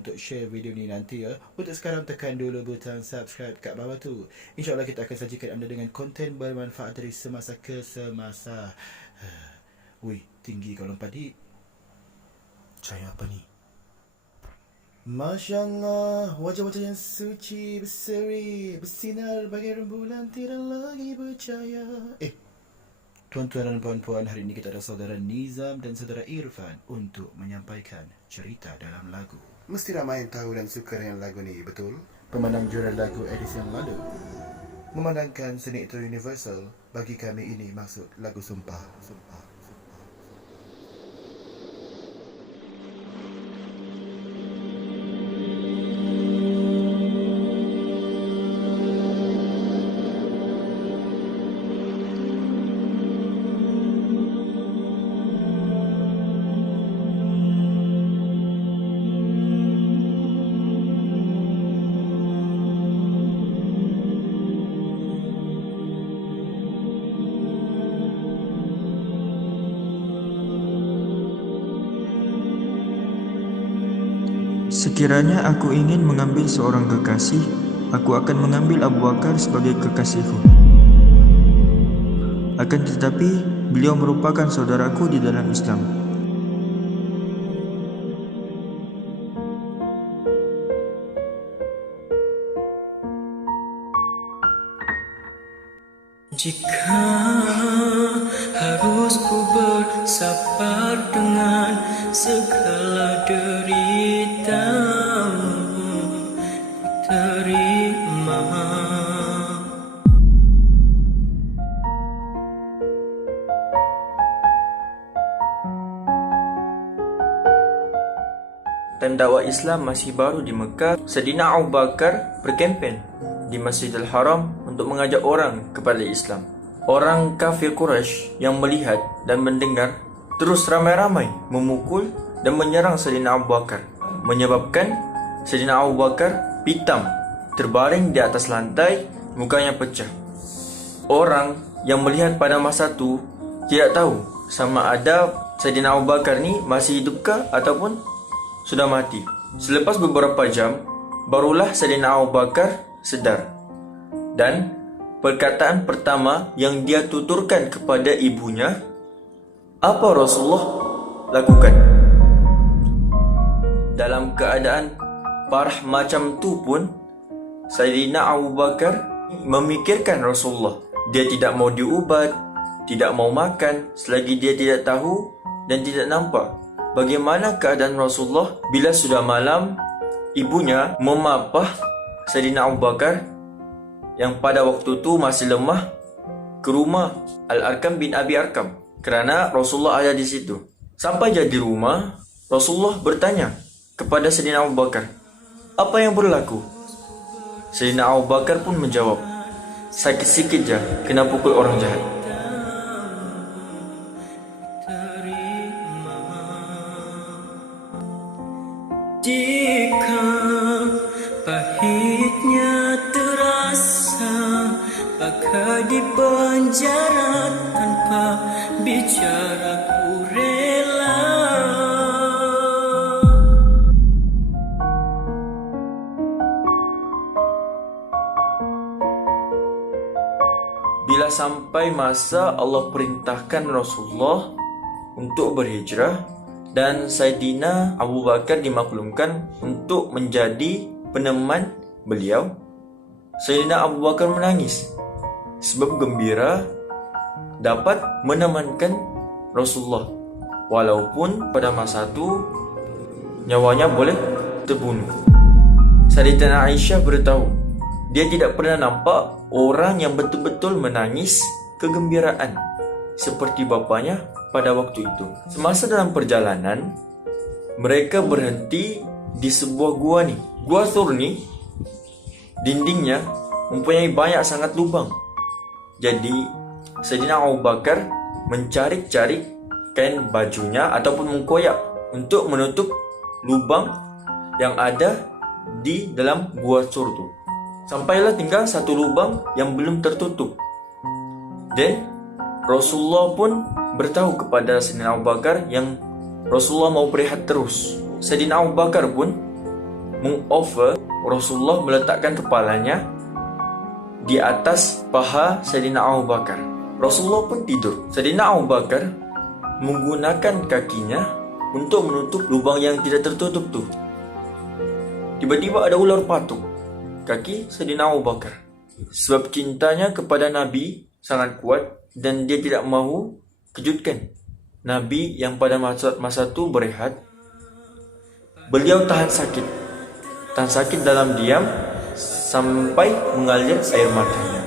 untuk share video ni nanti ya. Untuk sekarang tekan dulu butang subscribe kat bawah tu. InsyaAllah kita akan sajikan anda dengan konten bermanfaat dari semasa ke semasa. Wih, tinggi kau lompat di. Cahaya apa ni? Masya Allah, wajah-wajah yang suci berseri, bersinar bagai rembulan, tidak lagi bercahaya. Tuan-tuan dan puan-puan, hari ini kita ada saudara Nizam dan saudara Irfan untuk menyampaikan cerita dalam lagu. Mesti ramai yang tahu dan suka dengan lagu ni, betul? Pemenang juara lagu edisi yang lalu. Memandangkan seni itu universal, bagi kami ini maksud lagu sumpah. Sekiranya aku ingin mengambil seorang kekasih, aku akan mengambil Abu Bakar sebagai kekasihku. Akan tetapi, beliau merupakan saudaraku di dalam Islam. Jika harus ku bersabar dengan segala derita, ku terima. Time dakwah Islam masih baru di Mekah, Saidina Abu Bakar berkempen di Masjidil Haram untuk mengajak orang kepada Islam. Orang kafir Quraisy yang melihat dan mendengar terus ramai-ramai memukul dan menyerang Saidina Abu Bakar, menyebabkan Saidina Abu Bakar pitam, terbaring di atas lantai, mukanya pecah. Orang yang melihat pada masa itu tidak tahu sama ada Saidina Abu Bakar ni masih hidupkah ataupun sudah mati. Selepas beberapa jam, barulah Saidina Abu Bakar sedar. Dan perkataan pertama yang dia tuturkan kepada ibunya, apa Rasulullah lakukan? Dalam keadaan parah macam tu pun, Saidina Abu Bakar memikirkan Rasulullah. Dia tidak mau diubat, tidak mau makan selagi dia tidak tahu dan tidak nampak bagaimana keadaan Rasulullah. Bila sudah malam, ibunya memapah Saidina Abu Bakar yang pada waktu itu masih lemah ke rumah Al-Arkam bin Abi Arkam kerana Rasulullah ada di situ. Sampai jadi rumah, Rasulullah bertanya kepada Saidina Abu Bakar, apa yang berlaku? Saidina Abu Bakar pun menjawab, sakit sikit je, kena pukul orang jahat. Jika pahitnya terasa, maka di penjara tanpa bicara ku rela. Bila sampai masa Allah perintahkan Rasulullah untuk berhijrah dan Saidina Abu Bakar dimaklumkan untuk menjadi peneman beliau, Saidina Abu Bakar menangis sebab gembira dapat menemankan Rasulullah walaupun pada masa itu nyawanya boleh terbunuh. Sayyidatina Aisyah beritahu, dia tidak pernah nampak orang yang betul-betul menangis kegembiraan seperti bapanya pada waktu itu. Semasa dalam perjalanan, mereka berhenti di sebuah gua ni. Gua Thur ni, dindingnya mempunyai banyak sangat lubang. Jadi, Saidina Abu Bakar mencari-cari kain bajunya ataupun mengkoyak untuk menutup lubang yang ada di dalam gua Thur tu. Sampailah tinggal satu lubang yang belum tertutup. Dan Rasulullah pun beritahu kepada Saidina Abu Bakar yang Rasulullah mau berehat terus. Saidina Abu Bakar pun mengoffer Rasulullah meletakkan kepalanya di atas paha Sayyidina Abu Bakar. Rasulullah pun tidur. Sayyidina Abu Bakar menggunakan kakinya untuk menutup lubang yang tidak tertutup tu. Tiba-tiba ada ular patuk kaki Sayyidina Abu Bakar. Sebab cintanya kepada Nabi sangat kuat dan dia tidak mahu kejutkan Nabi yang pada masa itu berehat. Beliau tahan sakit dalam diam sampai mengalir air matanya.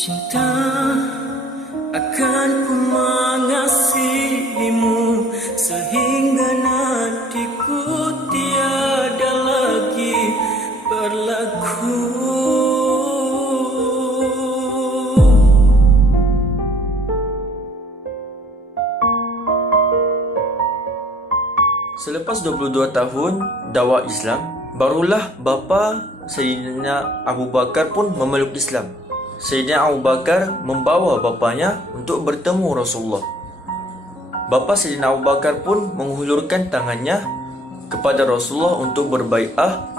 Cinta akan ku mengasihimu sehingga nantiku tiada lagi berlaku. Selepas 22 tahun dakwah Islam, barulah bapa Sayyidina Abu Bakar pun memeluk Islam. Sayyidina Abu Bakar membawa bapanya untuk bertemu Rasulullah. Bapa Sayyidina Abu Bakar pun menghulurkan tangannya kepada Rasulullah untuk berbai'ah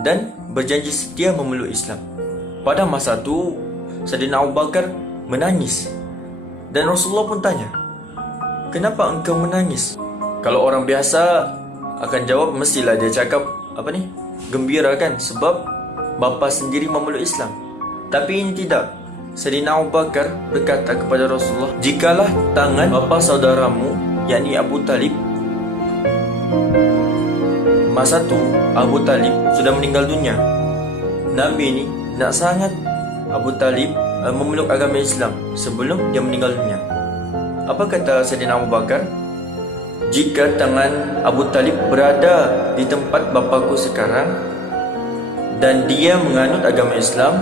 dan berjanji setia memeluk Islam. Pada masa itu, Sayyidina Abu Bakar menangis. Dan Rasulullah pun tanya, "Kenapa engkau menangis?" Kalau orang biasa akan jawab, mestilah dia cakap gembira kan, sebab bapa sendiri memeluk Islam. Tapi ini tidak. Sayyidina Abu Bakar berkata kepada Rasulullah, "Jikalah tangan bapa saudaramu, yakni Abu Talib." Masa itu Abu Talib sudah meninggal dunia. Nabi ini nak sangat Abu Talib memeluk agama Islam sebelum dia meninggal dunia. Apa kata Sayyidina Abu Bakar? "Jika tangan Abu Talib berada di tempat bapakku sekarang dan dia menganut agama Islam,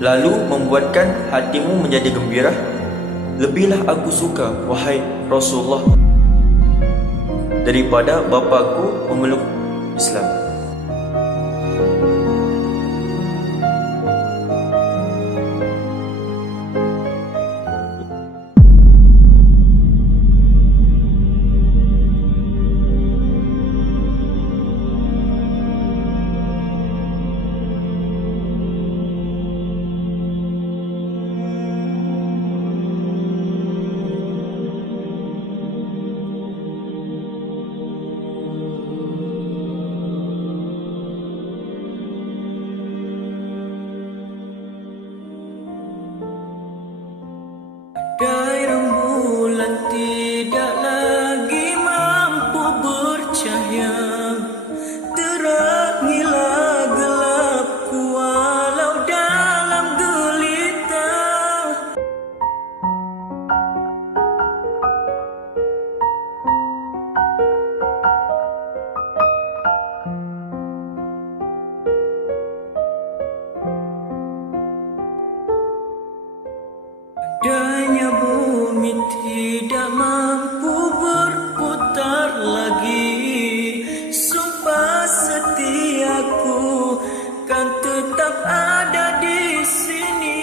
lalu membuatkan hatimu menjadi gembira, lebihlah aku suka, wahai Rasulullah, daripada bapakku memeluk Islam." Andai rembulan tidak lagi mampu bercahaya, terangilah gelapku walau dalam gelita. Andainya bumi tidak mampu berputar lagi, sumpah setiaku kan tetap ada di sini.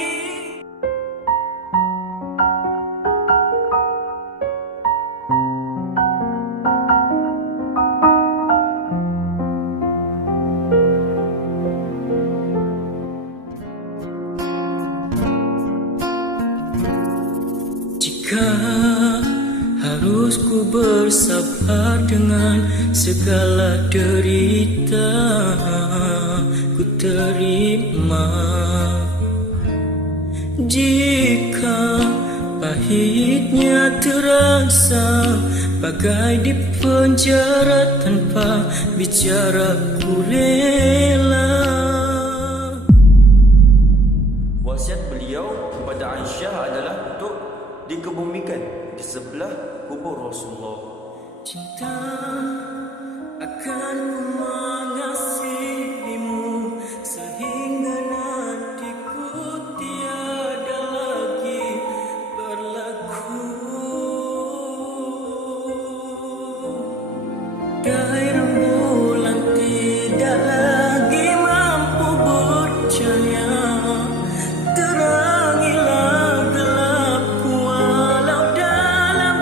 Jika harus ku bersabar dengan segala derita, ku terima. Jika pahitnya terasa bagai di penjara tanpa bicara, ku rela. Wasiat beliau kepada Aisyah adalah untuk dikebumikan di sebelah kubur Rasulullah. Cinta akan ku mengasihimu sehingga nantiku tiada lagi berlaku. Andai rembulan tidak lagi mampu bercahaya, terangilah gelapku walau dalam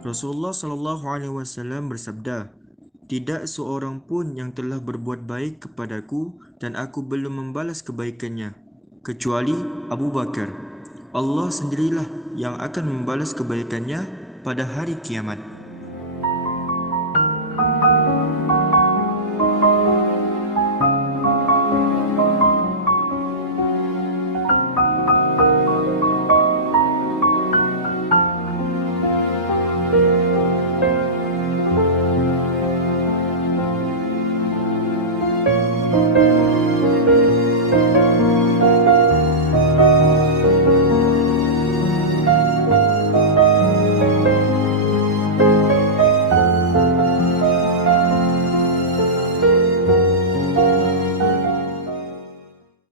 Rasulullah SAW bersabda, "Tidak seorang pun yang telah berbuat baik kepadaku dan aku belum membalas kebaikannya, kecuali Abu Bakar. Allah sendirilah yang akan membalas kebaikannya pada hari kiamat."